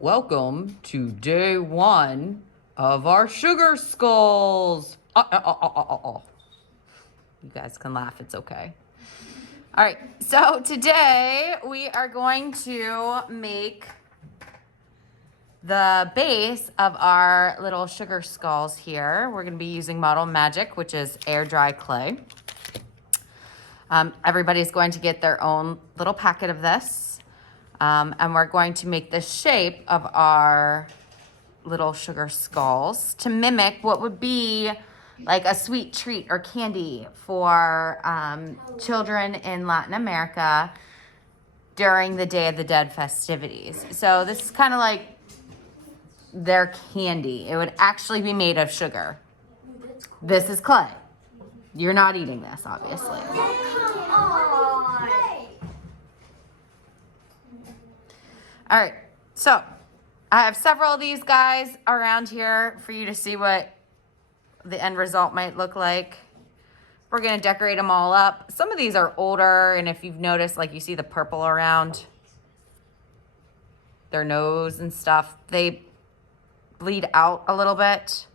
Welcome to day one of our sugar skulls. You guys can laugh, it's okay. All right, so today we are going to make the base of our little sugar skulls here. We're gonna be using Model Magic, which is air dry clay. Everybody's going to get their own little packet of this. And we're going to make the shape of our little sugar skulls to mimic what would be like a sweet treat or candy for children in Latin America during the Day of the Dead festivities. So this is kind of like their candy. It would actually be made of sugar. This is clay. You're not eating this, obviously. All right, so I have several of these guys around here for you to see what the end result might look like. We're gonna decorate them all up. Some of these are older, and if you've noticed, like you see the purple around their nose and stuff, they bleed out a little bit.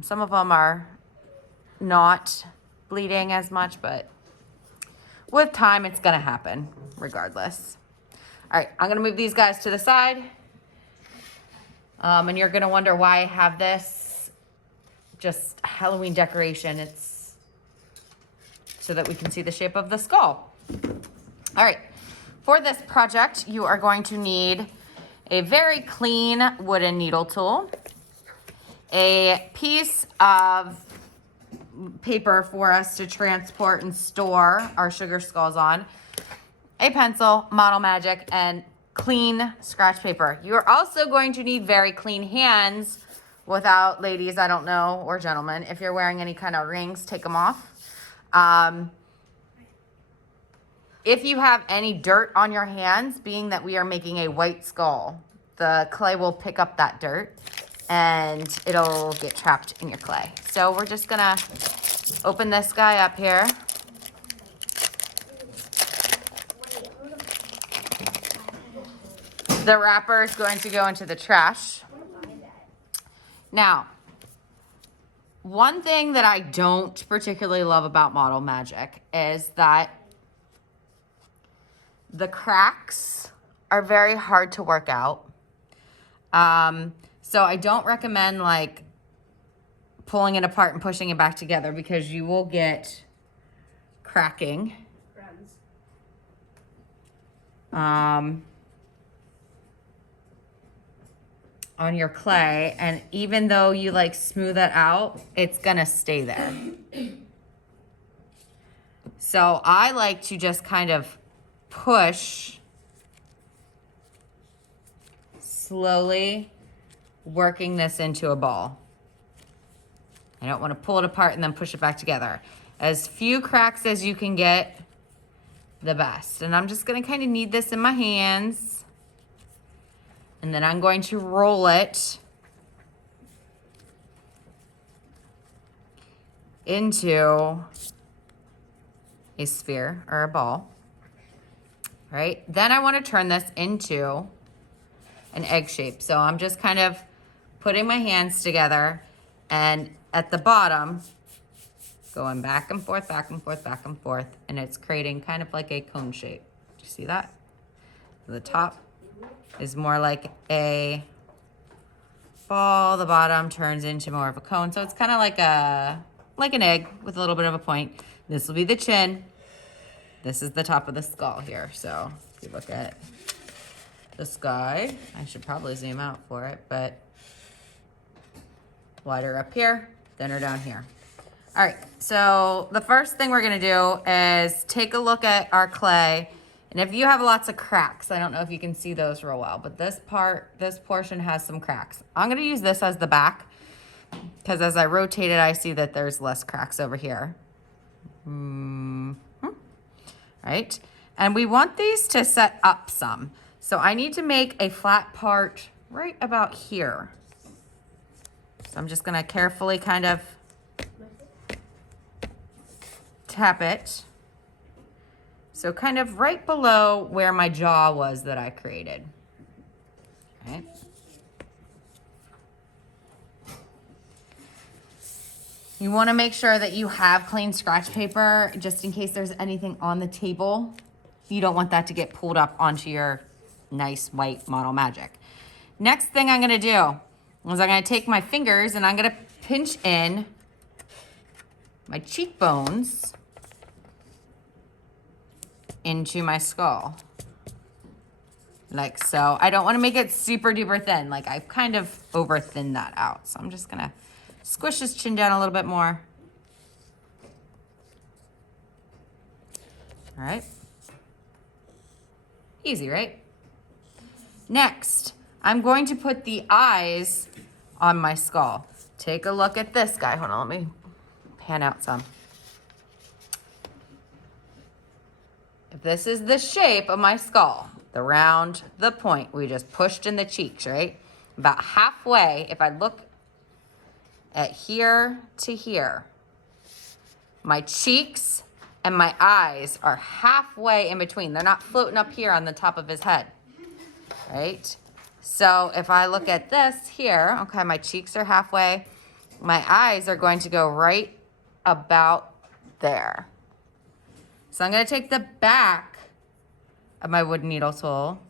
Some of them are not bleeding as much, but with time, it's gonna happen regardless. All right, I'm gonna move these guys to the side. And you're gonna wonder why I have this just Halloween decoration. It's so that we can see the shape of the skull. All right, for this project, you are going to need a very clean wooden needle tool, a piece of paper for us to transport and store our sugar skulls on, a pencil, Model Magic, and clean scratch paper. You're also going to need very clean hands. Without, ladies, I don't know, or gentlemen, if you're wearing any kind of rings, take them off. If you have any dirt on your hands, being that we are making a white skull, the clay will pick up that dirt and it'll get trapped in your clay. So we're just gonna open this guy up here. The wrapper is going to go into the trash. Now, one thing that I don't particularly love about Model Magic is that the cracks are very hard to work out. So I don't recommend like pulling it apart and pushing it back together because you will get cracking. On your clay, and even though you like smooth it out, it's gonna stay there. So I like to just kind of push slowly, working this into a ball. I don't want to pull it apart and then push it back together. As few cracks as you can get, the best. And I'm just gonna kind of knead this in my hands. And then I'm going to roll it into a sphere or a ball, right? Then I want to turn this into an egg shape. So I'm just kind of putting my hands together and at the bottom, going back and forth, back and forth, back and forth, and it's creating kind of like a cone shape. Do you see that? The top is more like a ball. The bottom turns into more of a cone. So it's kind of like an egg with a little bit of a point. This will be the chin. This is the top of the skull here. So if you look at the sky, I should probably zoom out for it, but wider up here, thinner down here. All right, so the first thing we're gonna do is take a look at our clay. And if you have lots of cracks, I don't know if you can see those real well, but this portion has some cracks. I'm gonna use this as the back because as I rotate it, I see that there's less cracks over here. Right? And we want these to set up some. So I need to make a flat part right about here. So I'm just gonna carefully kind of tap it. So kind of right below where my jaw was that I created. Right? You want to make sure that you have clean scratch paper just in case there's anything on the table. You don't want that to get pulled up onto your nice white Model Magic. Next thing I'm going to do is I'm going to take my fingers and I'm going to pinch in my cheekbones into my skull. Like so. I don't want to make it super duper thin. Like I've kind of over thinned that out. So I'm just going to squish his chin down a little bit more. All right. Easy, right? Next, I'm going to put the eyes on my skull. Take a look at this guy. Hold on, let me pan out some. If this is the shape of my skull, the round, the point, we just pushed in the cheeks, right? About halfway, if I look at here to here, my cheeks and my eyes are halfway in between. They're not floating up here on the top of his head, right? So if I look at this here, okay, my cheeks are halfway. My eyes are going to go right about there. So I'm going to take the back of my wooden needle tool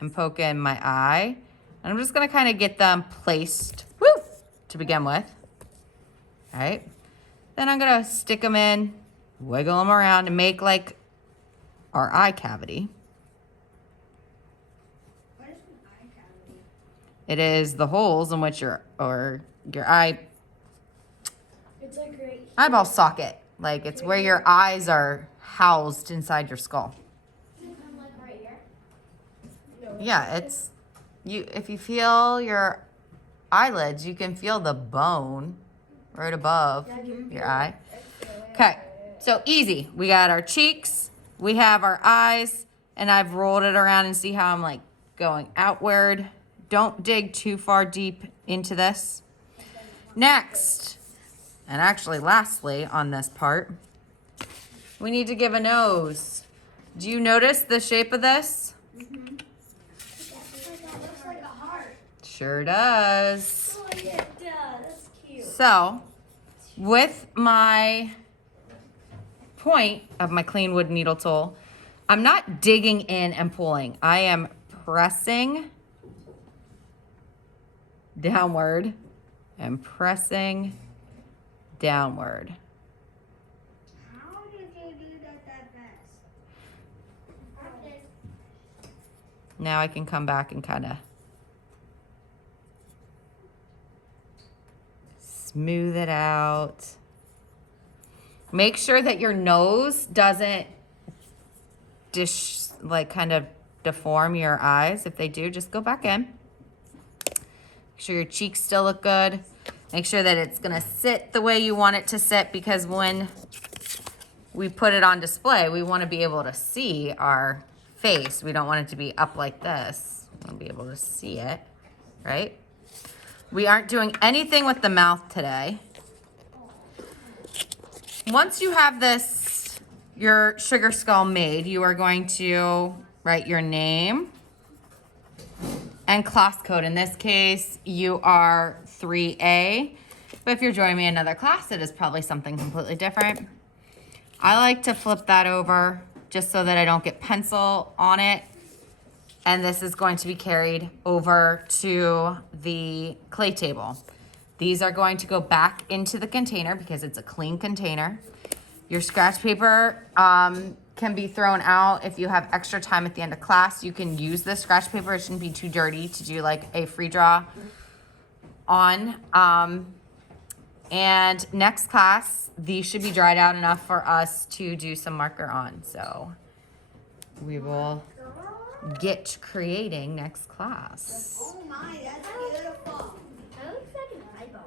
and poke in my eye. And I'm just going to kind of get them placed, to begin with. All right. Then I'm going to stick them in, wiggle them around, and make like our eye cavity. What is an eye cavity? It is the holes in which your eye It's like right here. eyeball socket. Like it's where your eyes are housed inside your skull. Kind of like right here? No. Yeah, it's you. If you feel your eyelids, you can feel the bone right above your eye. Okay, so easy. We got our cheeks, we have our eyes, and I've rolled it around and see how I'm like going outward. Don't dig too far deep into this. Next, and actually lastly on this part, we need to give a nose. Do you notice the shape of this? Mm-hmm. It looks like a heart. Sure does. Oh, yeah, it does. That's cute. So, with my point of my clean wood needle tool, I'm not digging in and pulling. I am pressing downward and pressing downward. How did you do that fast? Now I can come back and kind of smooth it out. Make sure that your nose doesn't kind of deform your eyes. If they do, just go back in. Make sure your cheeks still look good. Make sure that it's gonna sit the way you want it to sit, because when we put it on display, we wanna be able to see our face. We don't want it to be up like this. We wanna be able to see it, right? We aren't doing anything with the mouth today. Once you have this, your sugar skull made, you are going to write your name and class code. In this case, you are 3A, but if you're joining me in another class, it is probably something completely different. I like to flip that over just so that I don't get pencil on it. And this is going to be carried over to the clay table. These are going to go back into the container because it's a clean container. Your scratch paper can be thrown out if you have extra time at the end of class. You can use this scratch paper. It shouldn't be too dirty to do like a free draw on. And next class, these should be dried out enough for us to do some marker on. So we will get creating next class. Oh my, that's